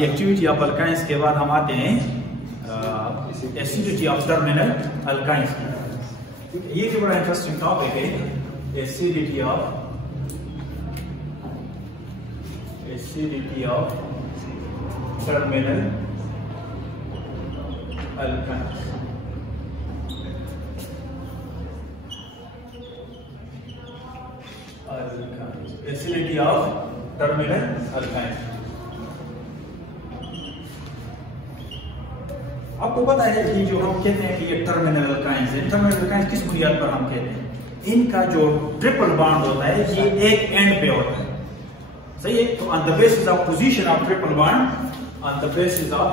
Reactivity of alkynes के बाद हम आते हैं एसिडिटी ऑफ टर्मिनल अल्काइंस। ये जो बड़ा इंटरेस्टिंग टॉपिक है, acidity of terminal alkynes. Acidity of terminal alkynes. आपको पता है कि जो हम कहते हैं कि ये टर्मिनल अल्काइंस है, टर्मिनल अल्काइंस किस बुनियाद पर हम कहते हैं? इनका जो ट्रिपल बॉन्ड होता है ये एक एंड पे होता है, सही है। तो on the basis of position of triple bond, on the basis of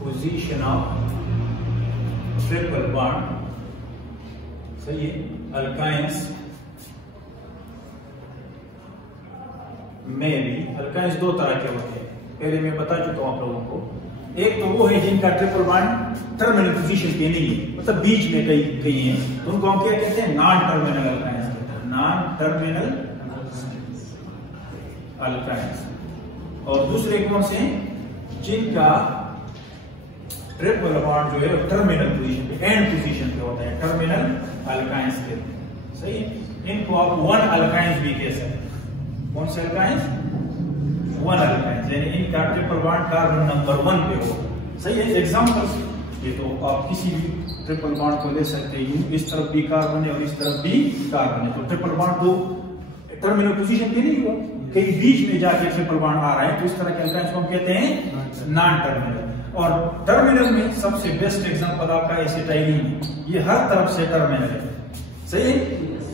position of triple bond, सही है, अल्काइंस में भी अल्काइंस दो तरह के होते हैं, पहले मैं बता चुका हूं आप लोगों को। एक तो वो है जिनका ट्रिपल बॉन्ड टर्मिनल पोजीशन पे नहीं है, मतलब बीच में कहीं है, तो उनको हम क्या कहते हैं? नॉन टर्मिनल अल्काइंस कहते हैं, नॉन टर्मिनल अल्काइंस। और दूसरे कौन से हैं? जिनका ट्रिपल बॉन्ड जो है टर्मिनल पोजीशन पे, एंड पोजीशन पे होता है, टर्मिनल अल्काइंस के, सही। इनको आप वन अल्काइंस भी कह सकते हैं। कौन से अल्काइंस? वन अल्काइंस, यानी इनका ट्रिपल बॉन्ड कार्बन नंबर 1 पे हो, सही है। एग्जांपल्स ये तो आप किसी भी ट्रिपल बॉन्ड को ले सकते हैं, इस तरफ भी कार्बन है और इस तरफ भी कार्बन है, तो ट्रिपल बॉन्ड तो टर्मिनल पोजीशन पे नहीं हुआ, कहीं बीच में जाके ट्रिपल बॉन्ड आ रहा है, तो इस तरह के अल्काइंस को हम कहते हैं नॉन टर्मिनल। और टर्मिनल में सबसे बेस्ट एग्जांपल आपका एसिटाइलिन, ये हर तरफ से टर्मिनल है, सही है,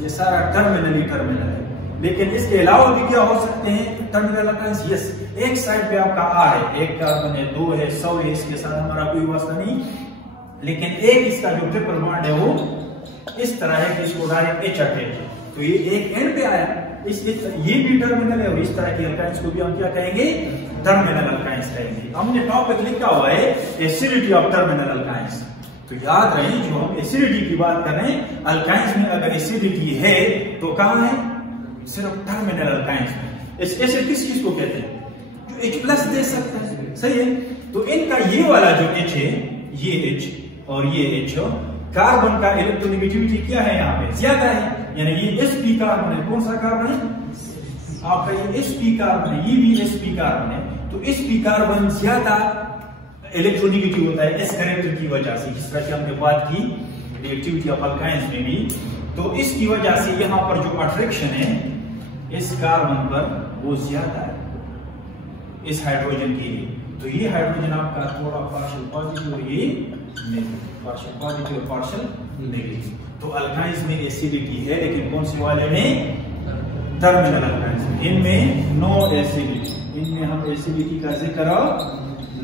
ये सारा टर्मिनल ही टर्मिनल है। लेकिन इसके अलावा भी क्या हो सकते हैं टर्मिनल अल्काइंस? यस, एक साइड पे आपका R है, एक कार्बन है, 2 है, 100 है, इसके साथ हमारा कोई वास्ता नहीं, लेकिन एक इसका जो ट्रिपल बॉन्ड है वो इस तरह है कि इसको डायरेक्ट H अटैच है, तो ये एक एंड पे आया, ये भी टर्मिनल है, और इस तरह के अल्काइंस को भी हम क्या कहेंगे? टर्मिनल अल्काइंस कहेंगे। हमने टॉपिक लिखा हुआ है एसिडिटी ऑफ टर्मिनल अल्काइंस, तो याद रहे जो हम एसिडिटी की बात कर रहे हैं, अल्काइंस में अगर एसिडिटी है तो कहां है? सिर्फ टर्मिनल अल्काइंस में। एसिड किस चीज को कहते हैं? जो H+ दे सकता है, सही है। तो इनका ये वाला जो H है, ये H और ये H, कार्बन का इलेक्ट्रोनेगेटिविटी क्या है? यहाँ पे ज्यादा है, यानी ये sp कार्बन है। कौन सा कार्बन है? आपका ये sp कार्बन है, ये भी sp कार्बन है, तो sp कार्बन ज्यादा इलेक्ट्रोनेगेटिव होता है इस कैरेक्टर की वजह से, जिस तरह से हमने बात की रिएक्टिविटी ऑफ अल्काइंस में भी। तो इसकी वजह से यहाँ पर जो अट्रैक्शन है इस कार्बन पर वो ज्यादा है इस हाइड्रोजन के लिए, तो ये हाइड्रोजन आपका थोड़ा पार्शियल पॉजिटिव और ये नेगेटिव, पार्शियल पॉजिटिव और पार्शियल नेगेटिव। तो अल्काइंस में एसिडिटी है, लेकिन कौन से वाले में? टर्मिनल अल्काइंस में। इनमें नो एसिडिटी, इनमें हम एसिडिटी का जिक्र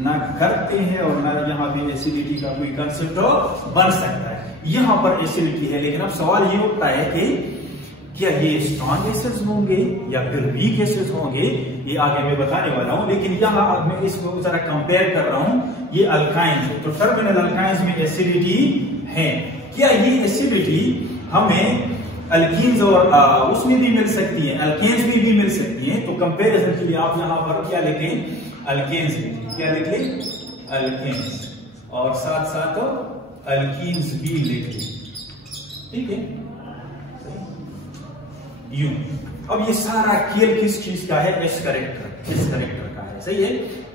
ना करते हैं और ना यहाँ पे एसिडिटी का कोई कंसेप्ट बन सकता है। यहाँ पर एसिडिटी है, लेकिन अब सवाल ये उठता है कि क्या ये स्ट्रॉन्ग एसिड्स होंगे या फिर वीक एसिड्स होंगे? ये आगे मैं बताने वाला हूं, लेकिन यहाँ मैं इसको जरा कंपेयर कर रहा हूं। ये अल्काइंस है, तो टर्मिनल अल्काइंस में एसिडिटी है। क्या ये एसिडिटी हमें अल्कीन्स और उसमें भी मिल सकती है, अल्केन्स में भी मिल सकती है? तो कंपेरिजन के लिए आप यहाँ पर क्या लिखें? अल्केन्स लिखें। क्या लिखें? अल्केन्स, और साथ साथ अल्कीन्स भी लिखें, ठीक है। यूं अब ये सारा खेल किस चीज का है? एस कैरेक्टर, एस कैरेक्टर का है, सही है।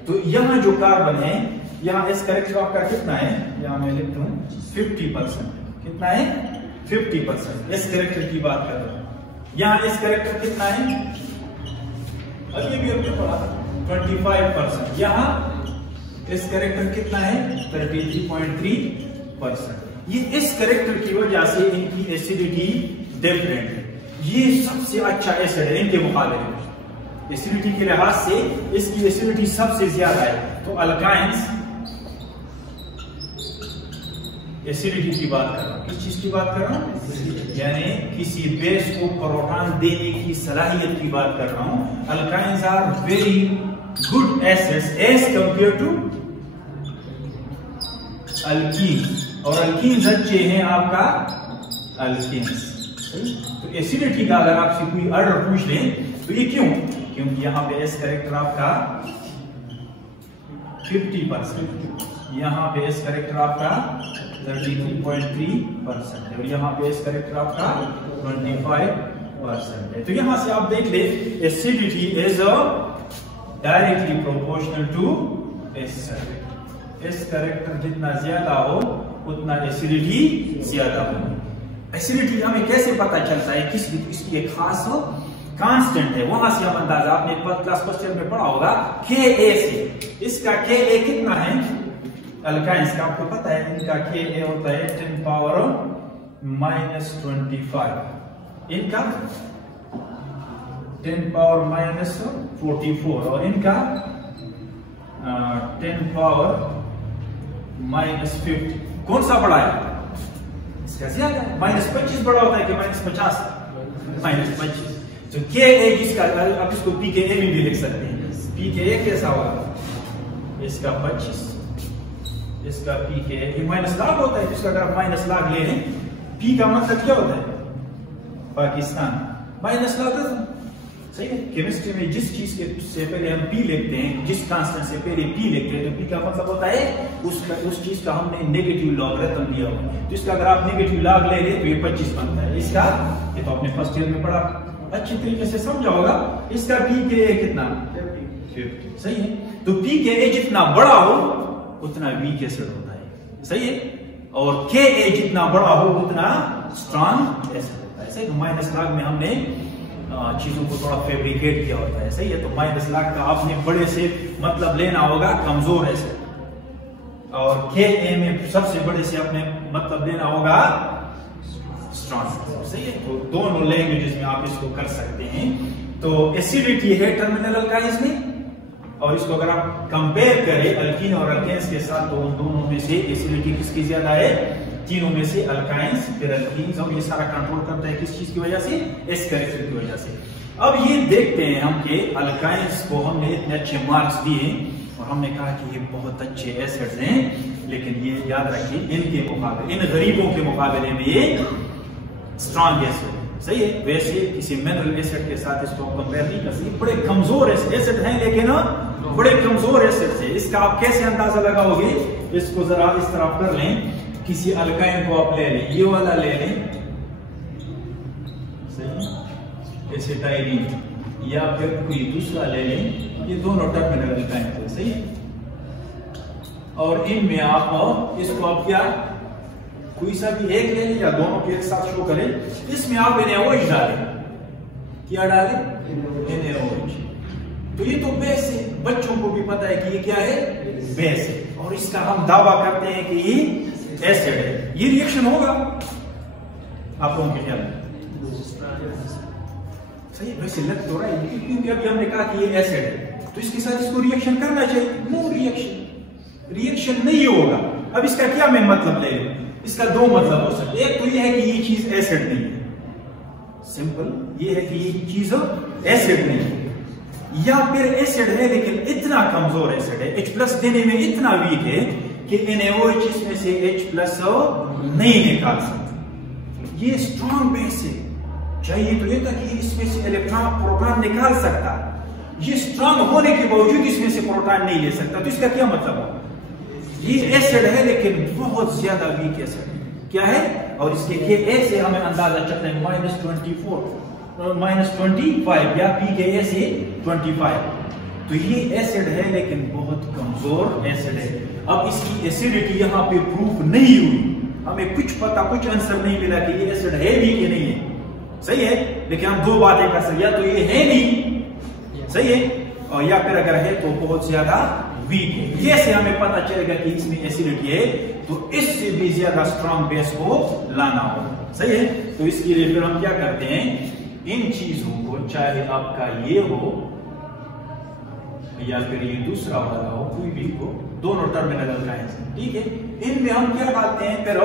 तो यहाँ जो कार्बन है, यहाँ एस कैरेक्टर आपका कितना है? यहाँ मैं लिख दूं 50%। कितना है? 50%। एस कैरेक्टर की बात कर रहा हूं। यहाँ एस कैरेक्टर कितना है? अभी भी हमने पढ़ा 25%। यहाँ एस कैरेक्टर कितना है? 33.3%। ये इस कैरेक्टर की वजह से इनकी एसिडिटी डिफरेंट है। ये सबसे अच्छा एसिड है इनके मुकाबले में, एसिडिटी के लिहाज से इसकी एसिडिटी सबसे ज्यादा है। तो अल्काइंस एसिडिटी की बात कर रहा हूं, किस चीज की बात कर रहा हूं? यानी किसी बेस को प्रोटॉन देने की सलाहियत की बात कर रहा हूं। Alkynes are very good acids as compared to alkene, और अल्कीन्स अच्छे हैं आपका अल्कीन्स, तो एसिडिटी का अगर आपसे कोई ऑर्डर पूछ ले तो ये क्यों? क्योंकि यहाँ पे एस कैरेक्टर आपका 50%, यहाँ पे एस कैरेक्टर आपका 33.3% है और यहाँ पे एस कैरेक्टर आपका 25% है। तो यहाँ से आप देख ले acidity is directly proportional to s character. S character जितना ज्यादा हो उतना एसिडिटी ज्यादा हो। एसिडिटी हमें कैसे पता चलता है? इसकी एक खास कांस्टेंट है, वहां से हम अंदाजा आपने क्लास फर्स्ट ईयर में पढ़ा होगा Ka से। इसका Ka कितना है? अल्काइंस का आपको पता है, इनका Ka होता है 10 पावर -25, इनका 10 पावर -44 और इनका 10 पावर -50। कौन सा बड़ा है? इसका ज्यादा है। -25 बड़ा होता है कि -50? -25। तो Ka जिसका आप इसको Pka में भी लिख सकते हैं। Pka कैसा होगा? इसका 25, इसका Pka ये माइनस लाग होता है, जिसका अगर आप माइनस लाग ले लें, P का मतलब क्या होता है? पाकिस्तान। माइनस लाग सही है। केमिस्ट्री में जिस चीज के से पहले हम P लिखते हैं, जिस कांस्टेंट से पहले P लिखते हैं, तो P का मतलब होता है उस चीज का हमने नेगेटिव लॉगरिथम लिया हुआ है। तो इसका अगर आप नेगेटिव लॉग ले लें तो ये 25 बनता है। इसका ये तो आपने फर्स्ट ईयर में पढ़ा, अच्छी तरीके से समझा होगा। इसका Pka कितना? 50। सही है। तो Pka जितना बड़ा हो उतना वीक एसिड होता है, सही है। और Ka जितना बड़ा हो उतना स्ट्रॉन्ग एसिड होता है, सही। तो माइनस लाग में हमने चीजों को थोड़ा फैब्रिकेट किया होता है, सही है। तो माइनस लाग का आपने बड़े से मतलब लेना होगा कमजोर एसिड, और Ka में सबसे बड़े से अपने मतलब लेना होगा स्ट्रॉन्ग, सही है। तो दोनों लैंग्वेजेस में आप इसको कर सकते हैं। तो एसिडिटी है टर्मिनल अल्काइंस में, और इसको अगर आप कंपेयर करें अल्कीन और अल्केन्स के साथ तो उन दोनों में से एसिडिटी किसकी ज्यादा है? तीनों में से अल्काइंस फिर अल्कीन्स, और ये सारा कंट्रोल करता है किस चीज की वजह से? एस कैरेक्टर की वजह से। अब ये देखते हैं हम कि अल्काइंस को हमने इतने अच्छे मार्क्स दिए और हमने कहा कि ये बहुत अच्छे एसिड्स हैं, लेकिन ये याद रखिए इनके मुकाबले, इन गरीबों के मुकाबले में ये स्ट्रॉन्ग एसिड, सही है। वैसे किसी मिनरल एसिड के साथ इसको कंपेयर नहीं कर सकते, बड़े कमजोर एसिड हैं, लेकिन बड़े कमजोर एसिड है। इसका आप कैसे अंदाजा लगाओगे? इसको जरा इस तरह कर लें, किसी अल्काइन को आप ले लें, ये वाला ले लें, सही, एसिटाइलिन, या फिर कोई दूसरा ले लें, ये दोनों टर्मिनल अल्काइन थे, सही है। और इनमें आप इसको आप क्या कोई सा भी एक ले लें या दोनों के एक साथ शो करें, इसमें आप NaOH डालें। क्या डालें? NaOH। तो ये तो बेस है, बच्चों को भी पता है कि ये क्या है? बेस है, और इसका हम दावा करते हैं कि ये एसिड है। ये रिएक्शन होगा आप लोगों के ख्याल में? सही, वैसे लग तो रहा है, क्योंकि अभी हमने कहा कि ये एसिड है, तो इसके साथ इसको रिएक्शन करना चाहिए। नो रिएक्शन नहीं होगा। अब इसका क्या मैं मतलब ले लूं? इसका दो मतलब हो सकते, एक तो ये है कि ये चीज एसिड नहीं है, सिंपल ये है कि ये चीज एसिड नहीं है, या फिर एसिड है लेकिन इतना कमजोर एसिड है, H+ देने में इतना वीक है कि NaOH इसमें से H+ नहीं निकाल सकते। ये स्ट्रॉन्ग बेस है, चाहिए तो ये था कि इसमें से इलेक्ट्रॉन प्रोटॉन निकाल सकता, ये स्ट्रॉन्ग होने के बावजूद इसमें से प्रोटॉन नहीं ले सकता। तो इसका क्या मतलब है? ये एसिड है लेकिन बहुत ज्यादा वीक एसिड क्या है, और इसके Ka से हमें अंदाजा चलता है -25 या Pka से 25। तो ये एसिड है लेकिन बहुत कमजोर एसिड है। अब इसकी एसिडिटी यहाँ पे प्रूफ नहीं हुई, हमें कुछ पता, कुछ आंसर नहीं मिला कि ये एसिड है भी कि नहीं है, सही है। लेकिन हम दो बातें कर सकते, या तो ये है नहीं, सही है, और या फिर अगर है तो बहुत ज्यादा वीक है। कैसे हमें पता चलेगा कि इसमें एसिडिटी है? तो इससे भी ज्यादा स्ट्रॉन्ग बेस को लाना होगा, सही है। तो इसके लिए फिर हम क्या करते हैं, इन चीजों को, चाहे आपका ये हो या फिर ये दूसरा वाला हो, कोई भी हो, दोनों टर्मिनल अल्काइंस, ठीक है, इनमें हम क्या डालते हैं? फिर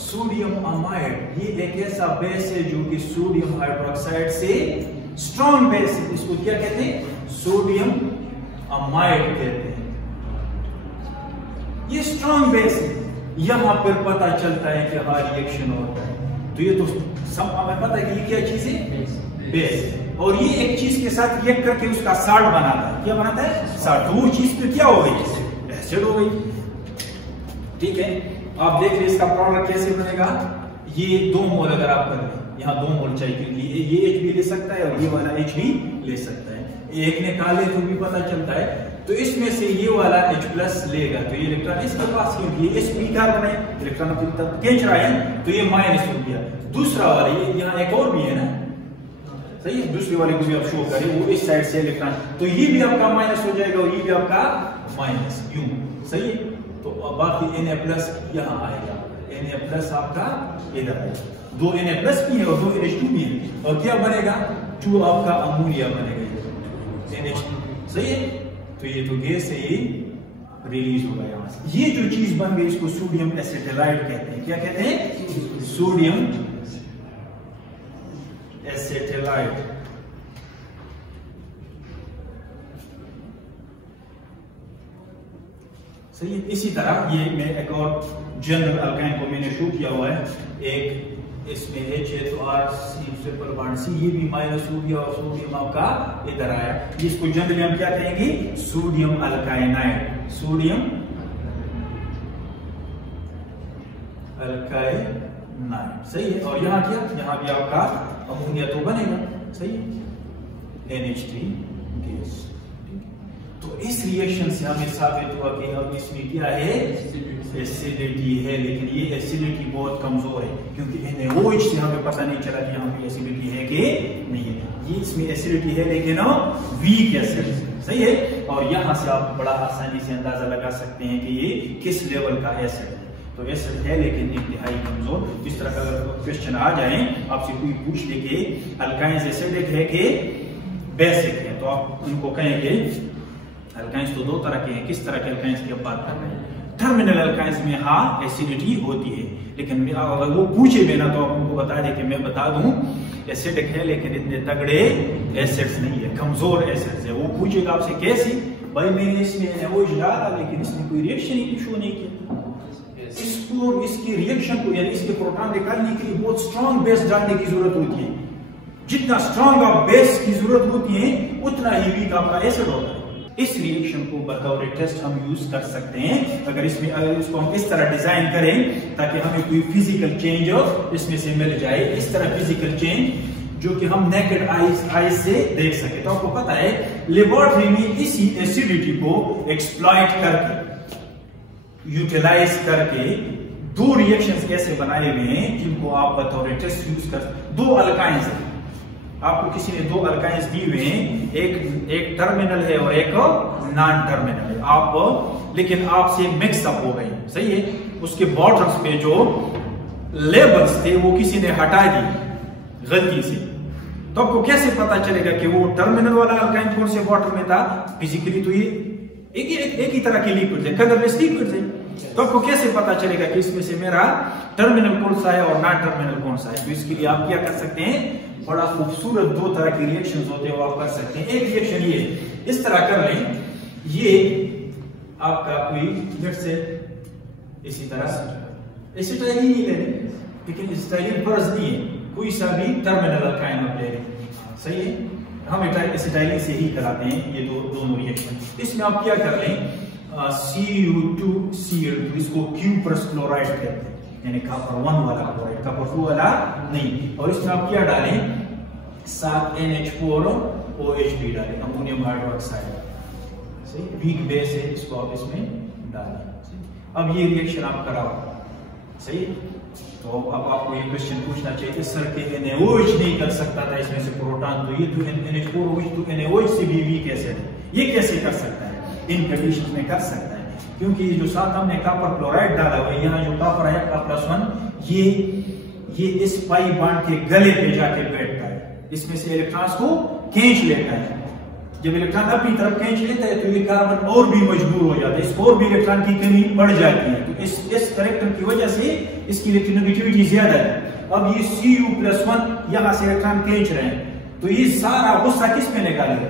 सोडियम अमाइड। ये एक ऐसा बेस है जो कि सोडियम हाइड्रोक्साइड से स्ट्रॉन्ग बेस है, इसको क्या कहते हैं? सोडियम अमाइड कहते हैं। ये स्ट्रॉन्ग बेस है, यहां पर पता चलता है कि हाँ रिएक्शन होता है। तो ये तो सब हमें पता है कि ये क्या चीज है, बेस है। और ये एक चीज के साथ रिएक्ट करके उसका साल्ट बनाता है। क्या बनाता है? साल्ट। तो वो चीज फिर क्या हो गई? एसिड हो गई। ठीक है, आप देख रहे इसका प्रोडक्ट कैसे बनेगा। ये 2 मोल अगर आप कर लें, यहाँ 2 मोल चाहिए, ये H भी ले सकता है और ये वाला H भी ले सकता है। एक ने काले तो भी पता चलता है, तो इसमें से ये वाला H प्लस लेगा तो ये इलेक्ट्रॉन इसके पास, क्योंकि ये sp कार्बन है, इलेक्ट्रॉन खींच रहा है तो ये माइनस हो गया। दूसरा वाला ये यहाँ एक और भी है ना, सही है, दूसरे वाले को भी आप शो करें, वो इस साइड से इलेक्ट्रॉन, तो ये भी आपका माइनस हो जाएगा और ये भी आपका माइनस, यूं सही है। तो बाकी Na प्लस यहाँ आएगा, Na प्लस आपका इधर आएगा, 2 Na प्लस भी है और 2 NH2 भी है, और क्या बनेगा? 2 आपका अमोनिया बनेगा, NH2 सही है। तो ये तो गैस है, ये रिलीज होगा यहाँ से। ये जो चीज बन गई इसको सोडियम एसिटाइड कहते हैं। क्या कहते हैं? सोडियम एसिटाइड। सही है। इसी तरह ये मैं एक और जनरल अल्काइन को मैंने शो किया हुआ है, एक इसमें H है तो R ट्रिपल बॉन्ड C, ये भी माइनस हो गया और सोडियम आपका इधर आया। इसको जनरली हम क्या कहेंगे? सोडियम अल्काइनाइड, सोडियम अल्काइनाइड सही है। और यहाँ क्या? यहाँ भी आपका अमोनिया तो बनेगा, सही है, NH3 गैस। तो इस रिएक्शन से हमें साबित हुआ कि अब इसमें क्या है? एसिडिटी है, लेकिन ये एसिडिटी बहुत कमजोर है, क्योंकि NaOH से हमें पता नहीं चला कि यहाँ पे एसिडिटी है कि नहीं है। ये इसमें एसिडिटी है लेकिन वीक एसिड, सही है। और यहाँ से आप बड़ा आसानी से अंदाजा लगा सकते हैं कि ये किस लेवल का एसिड है। तो एसिड है लेकिन इंतहाई कमजोर। इस तरह का अगर क्वेश्चन आ जाए, आपसे कोई पूछ ले कि अल्काइंस एसिडिक है कि बेसिक है, तो आप उनको कहेंगे अल्काइंस तो 2 तरह के हैं। किस तरह के अल्काइंस की आप बात कर रहे हैं? टर्मिनल अल्काइंस में हाँ एसिडिटी होती है, लेकिन अगर वो पूछे बिना तो आप उनको बता दे कि मैं बता दूं एसिडिक है लेकिन इतने तगड़े एसिड्स नहीं है, कमजोर एसिड्स है। वो पूछेगा आपसे कैसी? भाई मैंने इसमें NaOH डाला लेकिन इसने कोई रिएक्शन ही शो नहीं किया। इसको, इसकी रिएक्शन को यानी इसके प्रोटॉन निकालने के लिए बहुत स्ट्रॉन्ग बेस डालने की जरूरत होती है। जितना स्ट्रॉन्ग आप बेस की जरूरत होती है उतना ही वीक आपका एसिड होता है। इस रिएक्शन को बतौर टेस्ट हम यूज कर सकते हैं अगर इसको हम इस तरह डिजाइन करें ताकि हमें कोई फिजिकल चेंज इसमें से मिल जाए। इस तरह फिजिकल चेंज जो कि हम नेकेड आईज से देख सके। तो आपको पता है लेबोरेटरी में इसी एसिडिटी को एक्सप्लॉइट करके, यूटिलाइज करके 2 रिएक्शंस कैसे बनाए हुए हैं जिनको आप बतौर टेस्ट यूज कर। 2 अल्काइंस है, आपको किसी ने 2 अल्काइंस दी हुए हैं, एक टर्मिनल है और एक नॉन टर्मिनल है। आप लेकिन आपसे मिक्सअप हो गई, सही है। उसके बॉटम्स पे जो लेबल्स थे वो किसी ने हटा दी गलती से, तो आपको कैसे पता चलेगा कि वो टर्मिनल वाला अल्काइन कौन से बॉटल में था? फिजिकली तो ये एक ही तरह के लिक्विड है, कलरलेस लिक्विड है। तो आपको कैसे पता चलेगा कि इसमें से मेरा टर्मिनल कौन सा है और नॉन टर्मिनल कौन सा है? तो इसके लिए आप क्या कर सकते हैं? बड़ा खूबसूरत 2 तरह के रिएक्शंस होते हैं वो आप कर सकते हैं। एक रिएक्शन ये इस तरह कर लें, ये आपका कोई लेट्स से इसी तरह एसिटाइलिन ही ले लें, लेकिन एसिटाइलिन फर्ज नहीं है, कोई सा भी टर्मिनल अल्काइन आप ले लें, सही है। हम एसिटाइलिन से ही कराते हैं ये दोनों रिएक्शन। इसमें आप क्या कर लें? Cu2Cl2, इसको क्यूप्रस क्लोराइड कहते हैं, यानी कॉपर 1 वाला क्लोराइड, कॉपर 2 वाला नहीं। और इसमें आप क्या डालें? 7 NH4OH डालें, अमोनियम हाइड्रोक्साइड, सही, वीक बेस है, इसको आप इसमें डालें। अब ये रिएक्शन आप कराओ, सही। तो अब आपको ये क्वेश्चन पूछना चाहिए सर के NaOH नहीं कर सकता था इसमें से प्रोटॉन, तो ये तो NH4OH तो NaOH से भी वीक एसिड है, ये कैसे कर सकता है? इन कंडीशन में कर सकता है क्योंकि जो साथ हमने कॉपर क्लोराइड डाला हुआ है, यहाँ जो कॉपर है K+1, ये इस पाई बॉन्ड के गले पे जाके बैठता है, इसमें से इलेक्ट्रॉन्स को खींच लेता है। जब इलेक्ट्रॉन अपनी तरफ खींच लेता है तो ये कार्बन और भी मजबूर हो जाता है, इसको और भी इलेक्ट्रॉन की कमी बढ़ जाती है। तो इस कैरेक्टर की वजह से इसकी इलेक्ट्रोनेगेटिविटी ज्यादा है। अब ये Cu+1 यहाँ से इलेक्ट्रॉन खींच रहे हैं, तो ये सारा गुस्सा किस पे निकालेगा?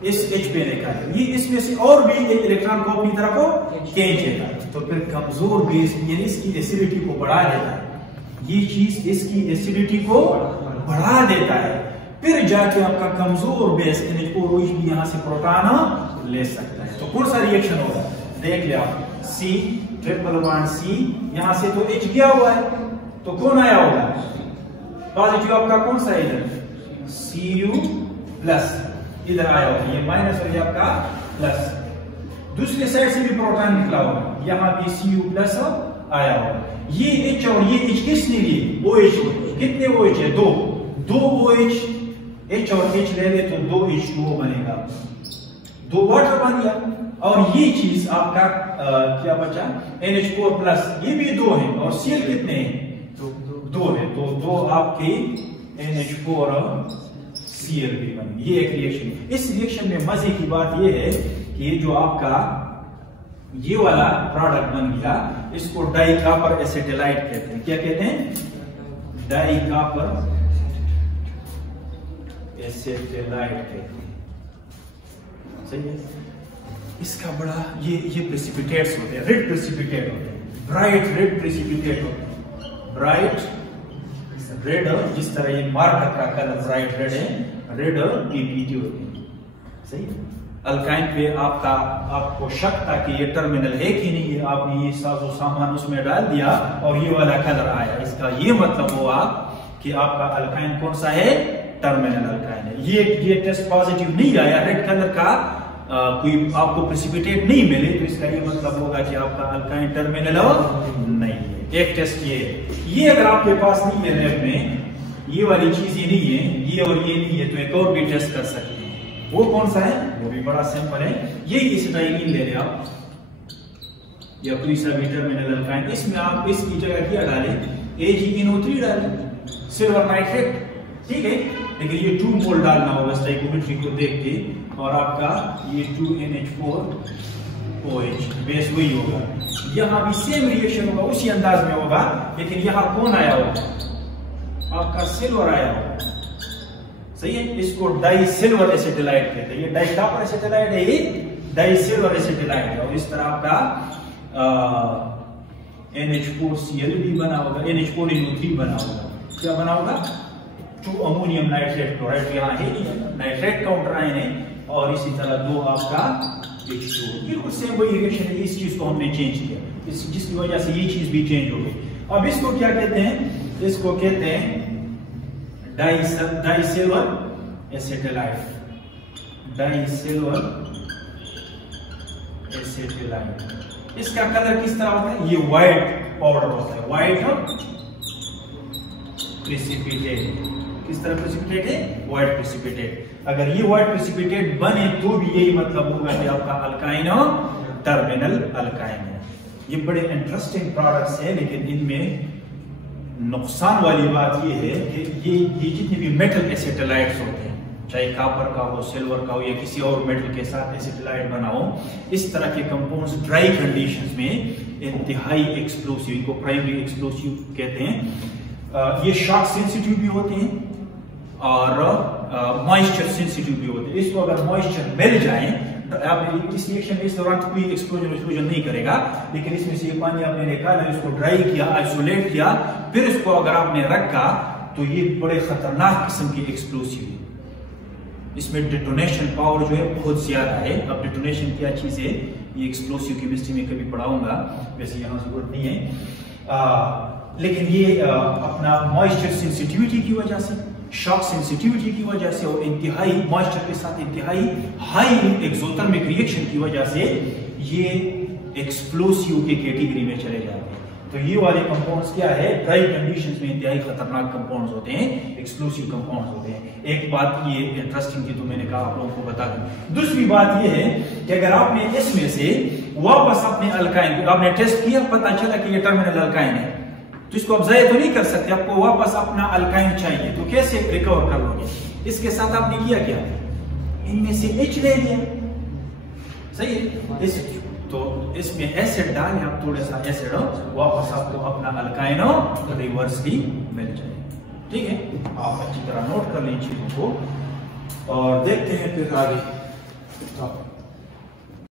इस H पे निकालेगा। ये इसमें से और भी इलेक्ट्रॉन को अपनी तरफ को खींचेगा, तो फिर कमजोर बेस यानी इसकी एसिडिटी को बढ़ा देता है। ये चीज इसकी एसिडिटी को बढ़ा देता है, फिर जाके आपका कमजोर बेस NH4OH भी यहां से प्रोटॉन ले सकता है। तो कौन सा रिएक्शन होगा, देख लिया C ट्रिपल बॉन्ड C, यहां से तो H गया हुआ है, तो कौन आया होगा पॉजिटिव आपका, कौन सा इधर Cu प्लस इधर आया होगा, ये माइनस हो गया आपका प्लस, दूसरी साइड से भी प्रोटॉन निकला होगा, यहां भी Cu प्लस आया होगा। ये H और ये H किसने लिए, OH, कितने OH है, दो OH, H और H ले ले तो 2 H2O बनेगा, 2 वाटर बन गया। और ये चीज आपका क्या बचा, NH4 प्लस, ये भी 2 है, और Cl कितने हैं, 2 है, तो 2 आपके NH4 और Cl भी बने। ये एक रिएक्शन। इस रिएक्शन में मजे की बात ये है कि ये जो आपका ये वाला प्रोडक्ट बन गया, इसको डाई कॉपर एसिटिलाइट कहते हैं। क्या कहते हैं, डाई कॉपर एसिटिलाइट कहते हैं, सही है। इसका बड़ा ये प्रेसिपिटेट्स होते हैं, रेड प्रेसिपिटेट होते हैं, ब्राइट रेड प्रेसिपिटेट होते हैं, ब्राइट रेड, जिस तरह ये मार्कर का कलर ब्राइट रेड है, रेड PPT होते हैं, सही है। अल्काइन पे आपको शक था कि ये टर्मिनल है कि नहीं है, आपने ये साजो सामान उसमें डाल दिया और ये वाला कलर आया, इसका ये मतलब हुआ कि आपका अल्काइन कौन सा है, टर्मिनल अल्काइन है। ये टेस्ट पॉजिटिव नहीं आया, रेड कलर का कोई आपको प्रेसिपिटेट नहीं मिले, तो इसका ये मतलब होगा कि आपका अल्काइन टर्मिनल नहीं है। एक टेस्ट ये अगर आपके पास नहीं है लैब में, ये वाली चीज ही नहीं है, ये और ये नहीं है, तो एक और भी टेस्ट कर सकते हैं। वो कौन सा है, वो भी बड़ा सिंपल है, ये एसिटाइलिन ले रहे आप या कोई सा भी टर्मिनल अल्काइन, इसमें आप इसकी जगह क्या डालें, AgNO3 डालें, सिल्वर नाइट्रेट, ठीक है। लेकिन ये 2 मोल डालना होगा स्टोइकियोमेट्री को देख के, और आपका ये 2NH4OH बेस वही होगा। यहां भी सेम रिएक्शन होगा, उसी अंदाज में होगा, लेकिन यहां कौन आया होगा, आपका सिल्वर आया होगा, सही है। इसको डाई सिल्वर एसिटिलाइट कहते हैं, ये डाई कॉपर एसिटिलाइट है, ये डाई सिल्वर एसिटिलाइट है। और इस तरह आपका NH4Cl भी बना होगा, NH4NO3 बना होगा, क्या बना होगा, 2 अमोनियम नाइट्रेट क्लोराइड, यहाँ है नहीं, नाइट्रेट काउंटर आयन है, और इसी तरह 2 आपका H2O। बिल्कुल सेम वही रिएक्शन है, इस चीज को हमने चेंज किया, जिसकी वजह से ये चीज भी चेंज हो गई। अब इसको क्या कहते हैं, इसको कहते हैं डाई सिल्वर एसिटिलाइट, डाई सिल्वर एसिटिलाइट। इसका कलर किस तरह होता है, ये व्हाइट पाउडर होता है, व्हाइट प्रेसिपिटेट, किस तरह प्रेसिपिटेट है, व्हाइट प्रेसिपिटेट। अगर ये व्हाइट प्रेसिपिटेट बने तो भी यही मतलब होगा कि आपका अल्काइन टर्मिनल अल्काइन है। ये बड़े इंटरेस्टिंग प्रोडक्ट्स हैं, लेकिन इनमें नुकसान वाली बात ये है कि ये जितने भी मेटल एसिटिलाइट्स होते हैं, चाहे कॉपर का हो, सिल्वर का हो, या किसी और मेटल के साथ एसिटिलाइट बना हो, इस तरह के कंपाउंड्स ड्राई कंडीशंस में इंतहाई एक्सप्लोसिव, इनको प्राइमरी एक्सप्लोसिव कहते हैं। ये शॉक सेंसिटिव भी होते हैं और मॉइस्चर सेंसिटिव भी होते हैं। इसको अगर मॉइस्चर मिल जाए, आप इस रिएक्शन में इस दौरान कोई एक्सप्लोजन नहीं करेगा, लेकिन इसमें से पानी आपने निकाला, इसको ड्राई किया, आइसोलेट किया, फिर इसको अगर आपने रखा, तो ये बड़े खतरनाक किस्म की एक्सप्लोसिव है। इसमें डिटोनेशन पावर जो है बहुत ज्यादा है। अब डिटोनेशन क्या चीज है, ये एक्सप्लोसिव केमिस्ट्री में कभी पढ़ाऊंगा, वैसे यहाँ जरूरत नहीं है। लेकिन ये अपना मॉइस्चर सेंसिटिविटी की वजह से, शॉक सेंसिटिविटी की वजह से, और इंतहाई मॉइस्चर के साथ इंतहाई हाई एक्सोथर्मिक रिएक्शन की वजह से ये एक्सप्लोसिव की कैटेगरी में चले जाते हैं। तो ये वाले कंपाउंड्स क्या है, ड्राई कंडीशंस में इंतहाई खतरनाक कंपाउंड्स होते हैं, एक्सप्लोसिव कंपाउंड्स होते हैं। एक बात ये इंटरेस्टिंग थी, तो मैंने कहा आप लोगों को बता दूं। दूसरी बात ये है कि अगर आपने इसमें से वापस अपने अल्काइन, आपने टेस्ट किया, पता चला कि ये टर्मिनल अल्काइन है, तो इसको आप जाया तो नहीं कर सकते, आपको वापस अपना अल्काइन चाहिए, तो कैसे रिकवर कर लोगे? इसके साथ आपने किया क्या, इनमें से H ले लिया, सही है। तो इसमें एसिड डालें आप, थोड़ा सा एसिड, वापस आपको अपना अल्काइन रिवर्सली मिल जाए, ठीक है। आप अच्छी तरह नोट कर लें चीजों को और देखते हैं फिर आगे।